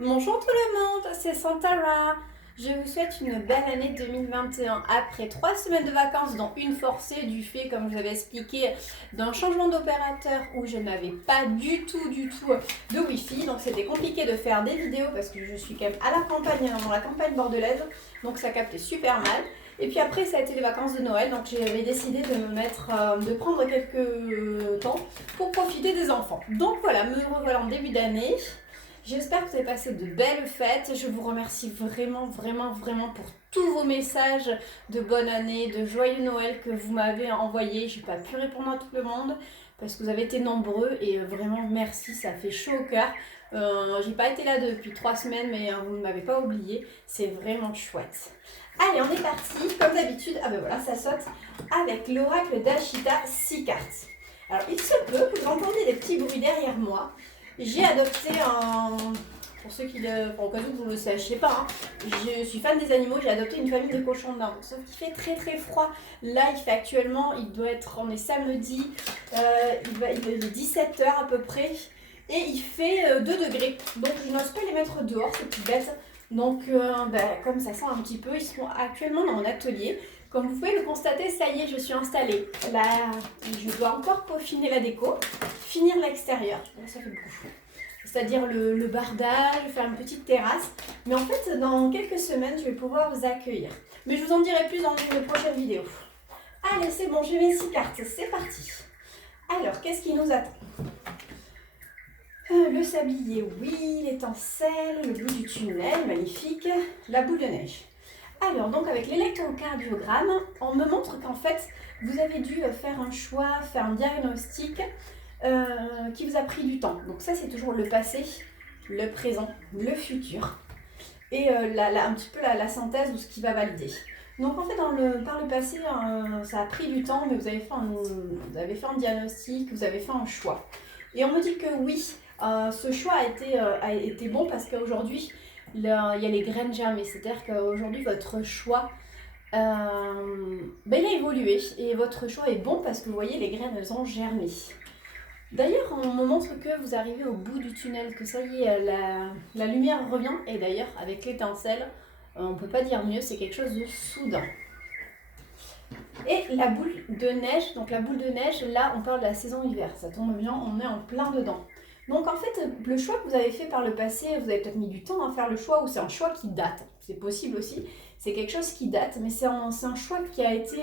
Bonjour tout le monde, c'est Santara. Je vous souhaite une belle année 2021 après 3 semaines de vacances, dont une forcée du fait, comme je vous avais expliqué, d'un changement d'opérateur où je n'avais pas du tout de Wi-Fi. Donc c'était compliqué de faire des vidéos parce que je suis quand même à la campagne, dans la campagne bordelaise, donc ça captait super mal. Et puis après ça a été les vacances de Noël, donc j'avais décidé de de prendre quelques temps pour profiter des enfants. Donc voilà, me revoilà en début d'année. J'espère que vous avez passé de belles fêtes. Je vous remercie vraiment pour tous vos messages de bonne année, de joyeux Noël que vous m'avez envoyés. Je n'ai pas pu répondre à tout le monde parce que vous avez été nombreux et vraiment merci, ça fait chaud au cœur. J'ai pas été là depuis 3 semaines, mais vous ne m'avez pas oublié. C'est vraiment chouette. Allez, on est parti. Comme d'habitude, ah ben voilà, ça saute avec l'oracle d'Ashita 6 cartes. Alors, il se peut que vous entendiez des petits bruits derrière moi. J'ai adopté un. Pour ceux qui le. Au cas où vous ne le sachiez pas, hein, je suis fan des animaux, j'ai adopté une famille de cochons d'Inde. Sauf qu'il fait très froid. Là, il fait actuellement, il doit être. On est samedi, il est 17h à peu près. Et il fait 2 degrés. Donc, je n'ose pas les mettre dehors, ces petites bêtes. Donc, comme ça sent un petit peu, ils sont actuellement dans mon atelier. Comme vous pouvez le constater, ça y est, je suis installée. Là, je dois encore peaufiner la déco, finir l'extérieur. Là, ça fait beaucoup. C'est-à-dire le bardage, faire une petite terrasse. Mais en fait, dans quelques semaines, je vais pouvoir vous accueillir. Mais je vous en dirai plus dans une prochaine vidéo. Allez, c'est bon, j'ai mes 6 cartes. C'est parti. Alors, qu'est-ce qui nous attend? Le sablier, oui, l'étincelle, le bout du tunnel, magnifique. La boule de neige. Alors, donc avec l'électrocardiogramme, on me montre qu'en fait, vous avez dû faire un choix, faire un diagnostic qui vous a pris du temps. Donc ça, c'est toujours le passé, le présent, le futur. Et un petit peu la synthèse de ce qui va valider. Donc en fait, par le passé, ça a pris du temps, mais vous avez fait un diagnostic, vous avez fait un choix. Et on me dit que oui, ce choix a été bon parce qu'aujourd'hui, il y a les graines germées. C'est-à-dire qu'aujourd'hui, votre choix, il a évolué. Et votre choix est bon parce que vous voyez, les graines, elles ont germé. D'ailleurs, on me montre que vous arrivez au bout du tunnel, que ça y est, la lumière revient. Et d'ailleurs, avec l'étincelle, on ne peut pas dire mieux, c'est quelque chose de soudain. Et la boule de neige, donc la boule de neige, là, on parle de la saison hiver. Ça tombe bien, on est en plein dedans. Donc en fait, le choix que vous avez fait par le passé, vous avez peut-être mis du temps à faire le choix, ou c'est un choix qui date. C'est possible aussi. C'est quelque chose qui date, mais c'est un choix qui a été...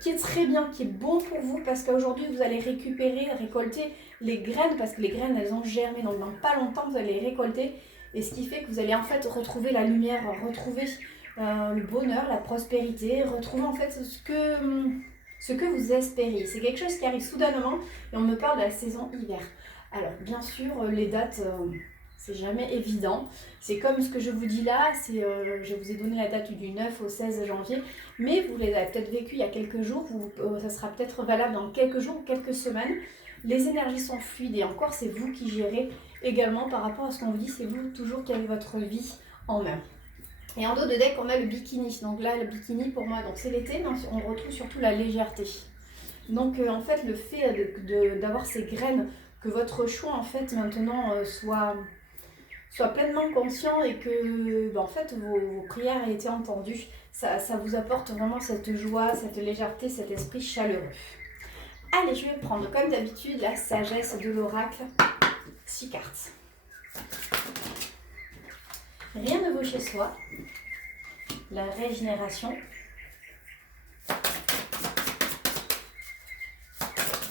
qui est très bien, qui est bon pour vous parce qu'aujourd'hui vous allez récolter les graines parce que les graines elles ont germé, donc dans pas longtemps vous allez les récolter et ce qui fait que vous allez en fait retrouver la lumière, retrouver le bonheur, la prospérité, retrouver en fait ce que vous espérez. C'est quelque chose qui arrive soudainement et on me parle de la saison hiver. Alors bien sûr les dates c'est jamais évident. C'est comme ce que je vous dis là, je vous ai donné la date du 9 au 16 janvier, mais vous les avez peut-être vécues il y a quelques jours, ça sera peut-être valable dans quelques jours ou quelques semaines. Les énergies sont fluides et encore c'est vous qui gérez également par rapport à ce qu'on vous dit, c'est vous toujours qui avez votre vie en main. Et en dos de deck, on a le bikini. Donc là, le bikini pour moi, donc c'est l'été, mais on retrouve surtout la légèreté. Donc en fait, le fait d'avoir ces graines, que votre choix en fait maintenant soit pleinement conscient et que en fait vos prières aient été entendues, ça vous apporte vraiment cette joie, cette légèreté, cet esprit chaleureux. Allez, je vais prendre comme d'habitude la sagesse de l'oracle, 6 cartes. Rien ne vaut chez soi, la régénération,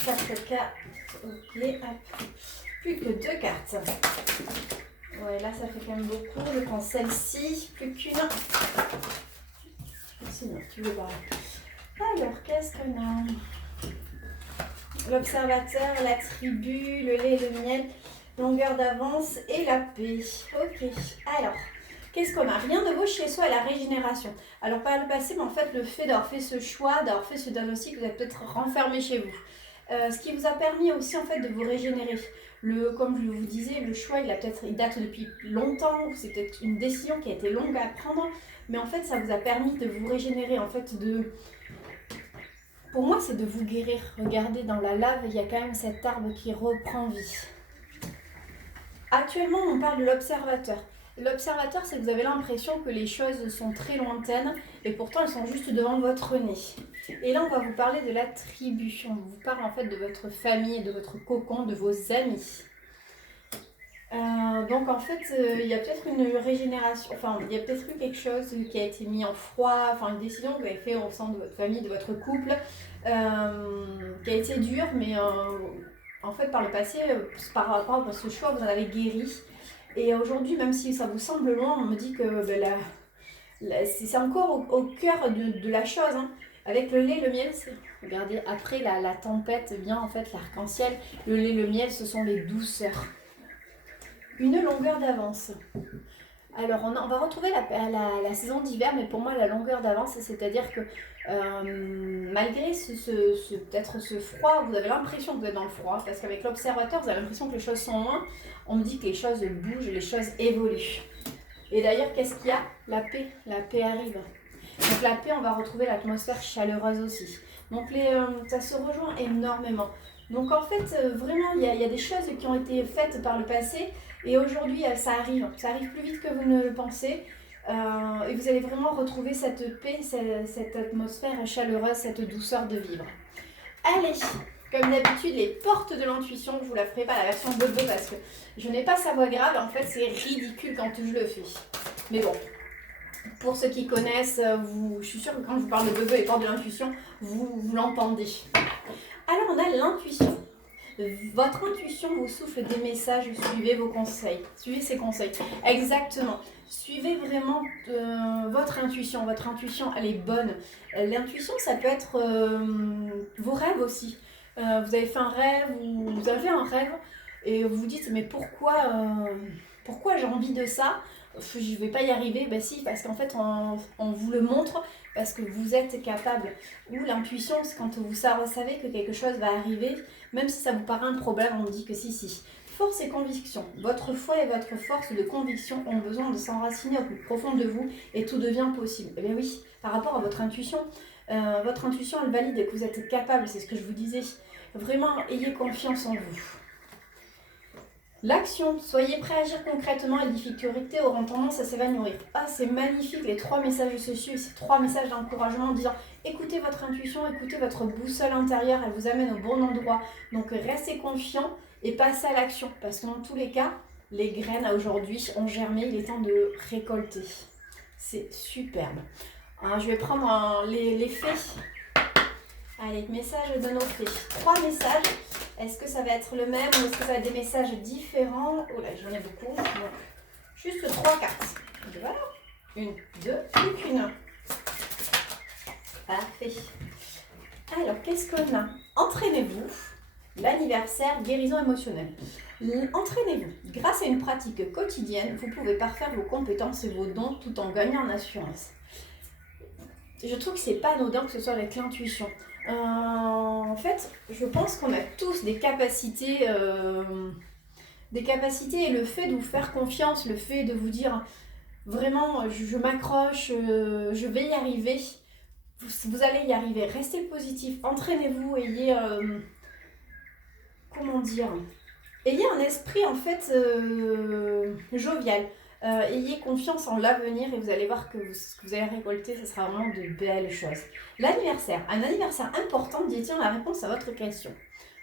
4 cartes, ok, plus que 2 cartes. Ouais, là ça fait quand même beaucoup. Je prends celle-ci, plus qu'une. Sinon, tu veux pas. Alors, qu'est-ce qu'on a? L'observateur, la tribu, le lait et le miel, longueur d'avance et la paix. Ok, alors, qu'est-ce qu'on a? Rien ne vaut chez soi la régénération. Alors, par le passé, mais en fait, le fait d'avoir fait ce choix, d'avoir fait ce diagnostic, vous êtes peut-être renfermé chez vous. Ce qui vous a permis aussi en fait de vous régénérer. Comme je vous disais, le choix il date depuis longtemps, c'est peut-être une décision qui a été longue à prendre, mais en fait ça vous a permis de vous régénérer, en fait pour moi c'est de vous guérir. Regardez dans la lave, il y a quand même cet arbre qui reprend vie. Actuellement, on parle de l'observateur. L'observateur, c'est que vous avez l'impression que les choses sont très lointaines et pourtant elles sont juste devant votre nez. Et là, on va vous parler de la tribu. On vous parle en fait de votre famille, de votre cocon, de vos amis. Donc en fait, il y a peut-être une régénération, enfin il y a peut-être eu quelque chose qui a été mis en froid, enfin une décision que vous avez faite au sein de votre famille, de votre couple, qui a été dure, mais en fait par le passé, par rapport à ce choix, vous en avez guéri. Et aujourd'hui, même si ça vous semble loin, on me dit que c'est encore au cœur de la chose. Hein. Avec le lait, le miel, regardez, après la tempête vient en fait l'arc-en-ciel. Le lait, le miel, ce sont les douceurs. Une longueur d'avance. Alors, on va retrouver la saison d'hiver, mais pour moi, la longueur d'avance, c'est-à-dire que malgré peut-être ce froid, vous avez l'impression que vous êtes dans le froid, parce qu'avec l'observateur, vous avez l'impression que les choses sont loin. On me dit que les choses bougent, les choses évoluent. Et d'ailleurs, qu'est-ce qu'il y a? La paix arrive. Donc la paix, on va retrouver l'atmosphère chaleureuse aussi. Donc ça se rejoint énormément. Donc en fait, vraiment, il y a des choses qui ont été faites par le passé et aujourd'hui, ça arrive. Ça arrive plus vite que vous ne le pensez. Et vous allez vraiment retrouver cette paix, cette atmosphère chaleureuse, cette douceur de vivre. Allez, comme d'habitude, les portes de l'intuition, je vous la ferai pas la version bebe parce que je n'ai pas sa voix grave. En fait, c'est ridicule quand je le fais. Mais bon. Pour ceux qui connaissent, je suis sûre que quand je vous parle de bebe et porte de l'intuition, vous l'entendez. Alors, on a l'intuition. Votre intuition vous souffle des messages, suivez vos conseils. Suivez ses conseils. Exactement. Suivez vraiment votre intuition. Votre intuition, elle est bonne. L'intuition, ça peut être vos rêves aussi. Vous avez fait un rêve, vous avez un rêve et vous vous dites, mais pourquoi j'ai envie de ça? Je ne vais pas y arriver. Ben si, parce qu'en fait, on vous le montre parce que vous êtes capable. Ou l'intuition, c'est quand vous savez que quelque chose va arriver, même si ça vous paraît un problème, on dit que si. Force et conviction. Votre foi et votre force de conviction ont besoin de s'enraciner au plus profond de vous et tout devient possible. Eh bien oui, par rapport à votre intuition, elle valide que vous êtes capable, c'est ce que je vous disais. Vraiment, ayez confiance en vous. L'action, soyez prêts à agir concrètement et les difficultés auront tendance à s'évanouir. Ah, c'est magnifique, les 3 messages se suivent, ces 3 messages d'encouragement en disant écoutez votre intuition, écoutez votre boussole intérieure, elle vous amène au bon endroit. Donc restez confiant et passez à l'action parce que dans tous les cas, les graines aujourd'hui ont germé, il est temps de récolter. C'est superbe. Alors, je vais prendre les faits. Allez, message de nos faits. 3 messages. Est-ce que ça va être le même ou est-ce que ça va être des messages différents? Oh là, j'en ai beaucoup. Donc, juste 3 cartes. Voilà. 1, 2, plus qu'une. Parfait. Alors, qu'est-ce qu'on a? Entraînez-vous. L'anniversaire, guérison émotionnelle. Entraînez-vous. Grâce à une pratique quotidienne, vous pouvez parfaire vos compétences et vos dons tout en gagnant en assurance. Je trouve que c'est pas anodin que ce soit avec l'intuition. En fait, je pense qu'on a tous des capacités et le fait de vous faire confiance, le fait de vous dire vraiment je m'accroche, je vais y arriver, vous allez y arriver. Restez positif, entraînez-vous, ayez ayez un esprit en fait jovial. Ayez confiance en l'avenir et vous allez voir que ce que vous allez récolter, ce sera vraiment de belles choses. L'anniversaire, un anniversaire important détient la réponse à votre question.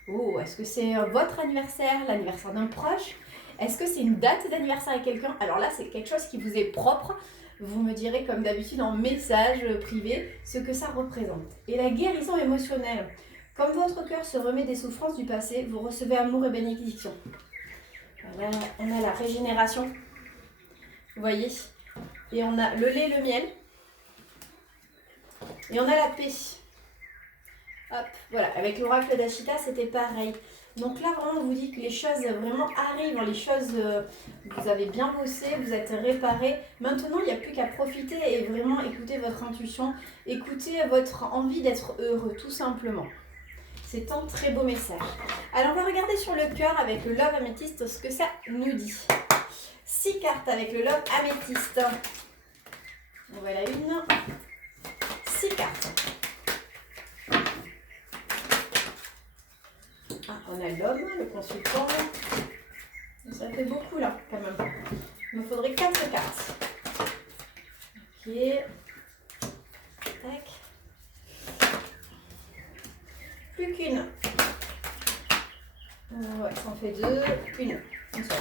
Oh, est-ce que c'est votre anniversaire, l'anniversaire d'un proche? Est-ce que c'est une date d'anniversaire avec quelqu'un? Alors là, c'est quelque chose qui vous est propre. Vous me direz comme d'habitude en message privé ce que ça représente. Et la guérison émotionnelle. Comme votre cœur se remet des souffrances du passé, vous recevez amour et bénédiction. Voilà, on a la régénération. Vous voyez? Et on a le lait, le miel. Et on a la paix. Hop, voilà. Avec l'oracle d'Ashita, c'était pareil. Donc là, vraiment, on vous dit que les choses vraiment arrivent. Les choses, vous avez bien bossé, vous êtes réparé. Maintenant, il n'y a plus qu'à profiter et vraiment écouter votre intuition. Écouter votre envie d'être heureux, tout simplement. C'est un très beau message. Alors, on va regarder sur le cœur avec le Love Améthyste ce que ça nous dit. 6 cartes avec le Love Améthyste. Voilà une. 6 cartes. Ah, on a l'homme, le consultant. Ça fait beaucoup là, quand même. Il me faudrait 4 cartes. Ok. Tac. Plus qu'une. Ouais, ça en fait 2. Une seule.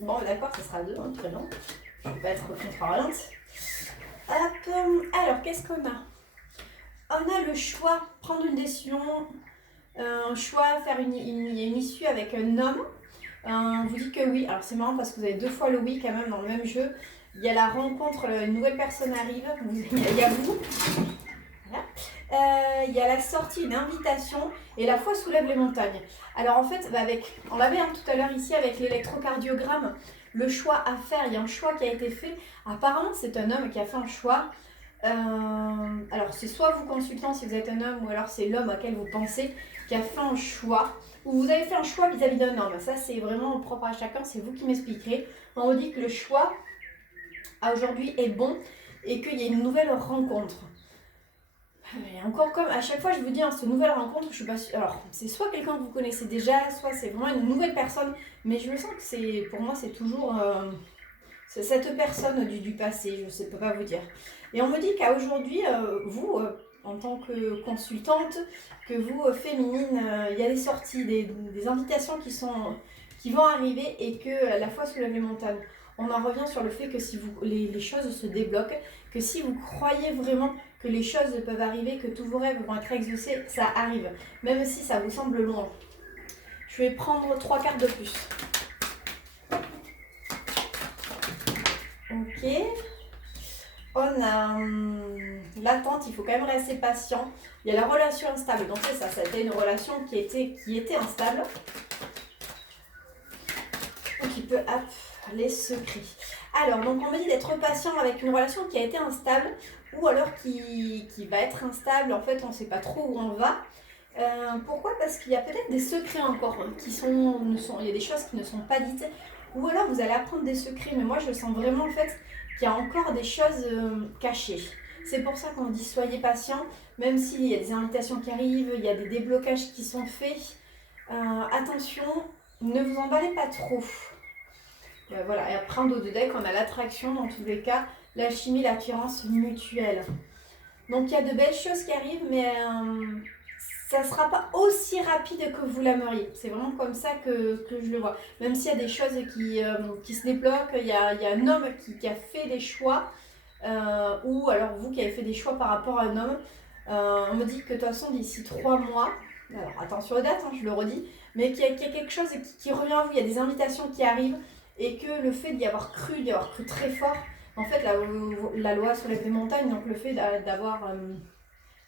Bon, d'accord, ça sera 2, hein, très bien. Je ne vais pas être contre-oriente. Hop. Alors, qu'est-ce qu'on a? On a le choix, prendre une décision, un choix, faire une issue avec un homme. Vous dites que oui. Alors, c'est marrant parce que vous avez 2 fois le oui quand même dans le même jeu. Il y a la rencontre, une nouvelle personne arrive. Il y a vous. Voilà. Il y a la sortie, une invitation et la foi soulève les montagnes. Alors en fait, on l'avait tout à l'heure ici avec l'électrocardiogramme, le choix à faire, il y a un choix qui a été fait. Apparemment, c'est un homme qui a fait un choix. Alors c'est soit vous consultant si vous êtes un homme ou alors c'est l'homme auquel vous pensez qui a fait un choix ou vous avez fait un choix vis-à-vis d'un homme. Ça c'est vraiment propre à chacun, c'est vous qui m'expliquerez. On vous dit que le choix à aujourd'hui est bon et qu'il y a une nouvelle rencontre. Mais encore comme à chaque fois je vous dis, cette nouvelle rencontre, je suis pas sûre. Alors c'est soit quelqu'un que vous connaissez déjà, soit c'est vraiment une nouvelle personne, mais je le sens que pour moi c'est toujours c'est cette personne du passé, je ne sais pas vous dire. Et on me dit qu'à aujourd'hui, vous, en tant que consultante, que vous, féminine, il y a des sorties, des invitations qui vont arriver et que la foi soulève les montagnes. On en revient sur le fait que si les choses se débloquent, que si vous croyez vraiment que les choses peuvent arriver, que tous vos rêves vont être exaucés, ça arrive, même si ça vous semble loin. Je vais prendre 3 cartes de plus. Ok. On a l'attente, il faut quand même rester patient. Il y a la relation instable, donc c'est ça, ça a été une relation qui était instable. Donc il peut les secrets. Alors, donc on me dit d'être patient avec une relation qui a été instable ou alors qui va être instable. En fait, on ne sait pas trop où on va. Pourquoi? Parce qu'il y a peut-être des secrets encore il y a des choses qui ne sont pas dites. Ou alors vous allez apprendre des secrets. Mais moi, je sens vraiment en fait qu'il y a encore des choses cachées. C'est pour ça qu'on dit soyez patient. Même s'il y a des invitations qui arrivent, il y a des déblocages qui sont faits. Attention, ne vous emballez pas trop. Voilà, et après en dos de deck, on a l'attraction dans tous les cas, l'alchimie, l'attirance mutuelle. Donc il y a de belles choses qui arrivent, mais ça ne sera pas aussi rapide que vous l'aimeriez. C'est vraiment comme ça que je le vois. Même s'il y a des choses qui se débloquent, il y a un homme qui a fait des choix, ou alors vous qui avez fait des choix par rapport à un homme. On me dit que de toute façon d'ici 3 mois, alors attention aux dates, je le redis, mais qu'il y a quelque chose qui revient à vous, il y a des invitations qui arrivent, et que le fait d'y avoir cru très fort, en fait la loi soulève des montagnes, donc le fait d'avoir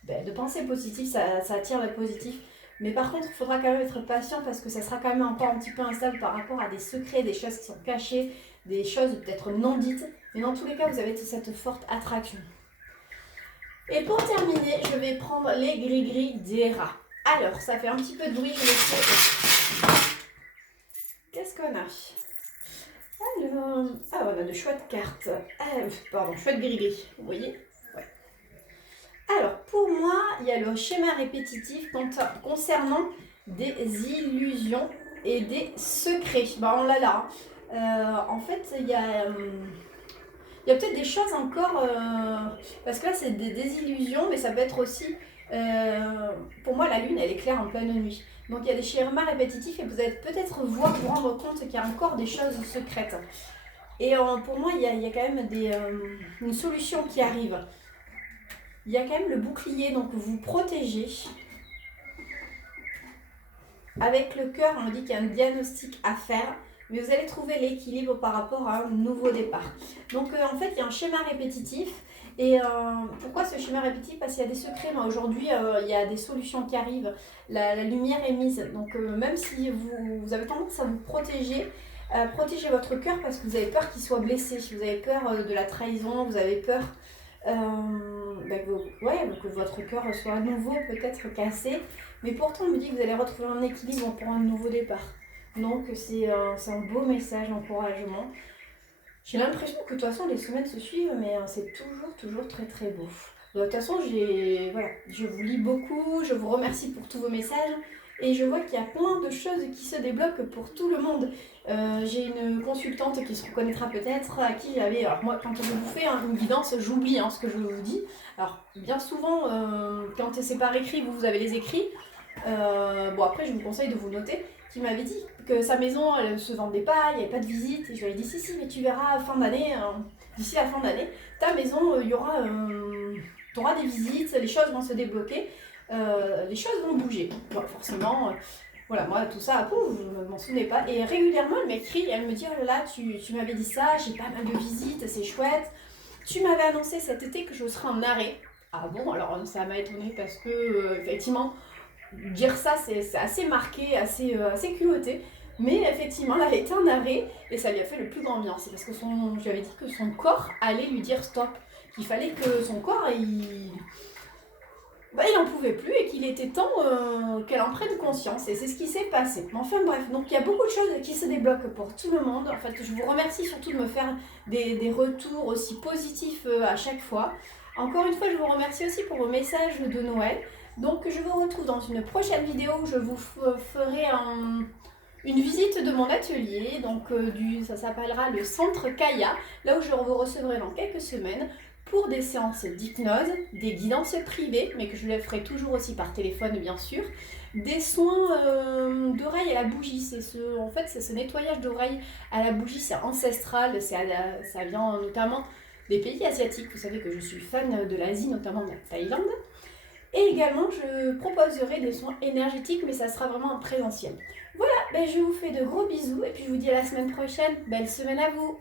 de penser positif, ça attire le positif. Mais par contre, il faudra quand même être patient parce que ça sera quand même encore un petit peu instable par rapport à des secrets, des choses qui sont cachées, des choses peut-être non dites. Mais dans tous les cas, vous avez cette forte attraction. Et pour terminer, je vais prendre les gris-gris des rats. Alors, ça fait un petit peu de bruit, je le sais. Qu'est-ce qu'on a? Alors, on a de chouettes cartes. Chouettes gris-gris, vous voyez? Ouais. Alors, pour moi, il y a le schéma répétitif concernant des illusions et des secrets. On l'a là. En fait, il y a peut-être des choses encore, parce que là, c'est des désillusions, mais ça peut être aussi, pour moi, la lune, elle est claire en pleine nuit. Donc, il y a des schémas répétitifs et vous allez peut-être vous rendre compte qu'il y a encore des choses secrètes. Et pour moi, il y a quand même une solution qui arrive. Il y a quand même le bouclier, donc vous protégez. Avec le cœur, on me dit qu'il y a un diagnostic à faire, mais vous allez trouver l'équilibre par rapport à un nouveau départ. Donc en fait, il y a un schéma répétitif. Et pourquoi ce schéma répétitif? Parce qu'il y a des secrets, mais aujourd'hui, il y a des solutions qui arrivent. La lumière est mise. Donc même si vous avez tendance à vous protéger, protégez votre cœur parce que vous avez peur qu'il soit blessé. Vous avez peur de la trahison, vous avez peur que votre cœur soit à nouveau peut-être cassé. Mais pourtant, on me dit que vous allez retrouver un équilibre pour un nouveau départ. Donc c'est un beau message d'encouragement. J'ai l'impression que de toute façon les semaines se suivent, mais c'est toujours très très beau. De toute façon, je vous lis beaucoup, je vous remercie pour tous vos messages. et je vois qu'il y a plein de choses qui se débloquent pour tout le monde. J'ai une consultante qui se reconnaîtra peut-être, à qui j'avais... Alors moi, quand je vous fais une guidance, j'oublie ce que je vous dis. Alors bien souvent, quand c'est par écrit, vous avez les écrits. Bon après, je vous conseille de vous noter. Qui m'avait dit que sa maison, elle ne se vendait pas, il n'y avait pas de visite. Et je lui ai dit, si, mais tu verras, fin d'année, d'ici la fin d'année, ta maison, il y aura... tu auras des visites, les choses vont se débloquer, les choses vont bouger. Bon, forcément, voilà, moi, tout ça, pouf, je ne m'en souvenais pas. Et régulièrement, elle m'écrit, elle me dit, oh là là, tu m'avais dit ça, j'ai pas mal de visites, c'est chouette. Tu m'avais annoncé cet été que je serais en arrêt. Ah bon, alors ça m'a étonnée parce que, effectivement, dire ça, c'est assez marqué, assez culotté. Mais effectivement, elle a été en arrêt et ça lui a fait le plus grand bien. C'est parce que je lui avais dit que son corps allait lui dire stop. Qu'il fallait que son corps, il en pouvait plus et qu'il était temps qu'elle en prenne conscience. Et c'est ce qui s'est passé. Mais enfin bref, donc il y a beaucoup de choses qui se débloquent pour tout le monde. En fait, je vous remercie surtout de me faire des retours aussi positifs à chaque fois. Encore une fois, je vous remercie aussi pour vos messages de Noël. Donc je vous retrouve dans une prochaine vidéo où je vous ferai une visite de mon atelier. Donc ça s'appellera le Centre Kaya, là où je vous recevrai dans quelques semaines pour des séances d'hypnose, des guidances privées, mais que je les ferai toujours aussi par téléphone bien sûr, des soins d'oreille à la bougie. En fait, c'est ce nettoyage d'oreille à la bougie, c'est ancestral, ça vient notamment des pays asiatiques. Vous savez que je suis fan de l'Asie, notamment de la Thaïlande. Et également, je proposerai des soins énergétiques, mais ça sera vraiment en présentiel. Voilà, je vous fais de gros bisous et puis je vous dis à la semaine prochaine. Belle semaine à vous!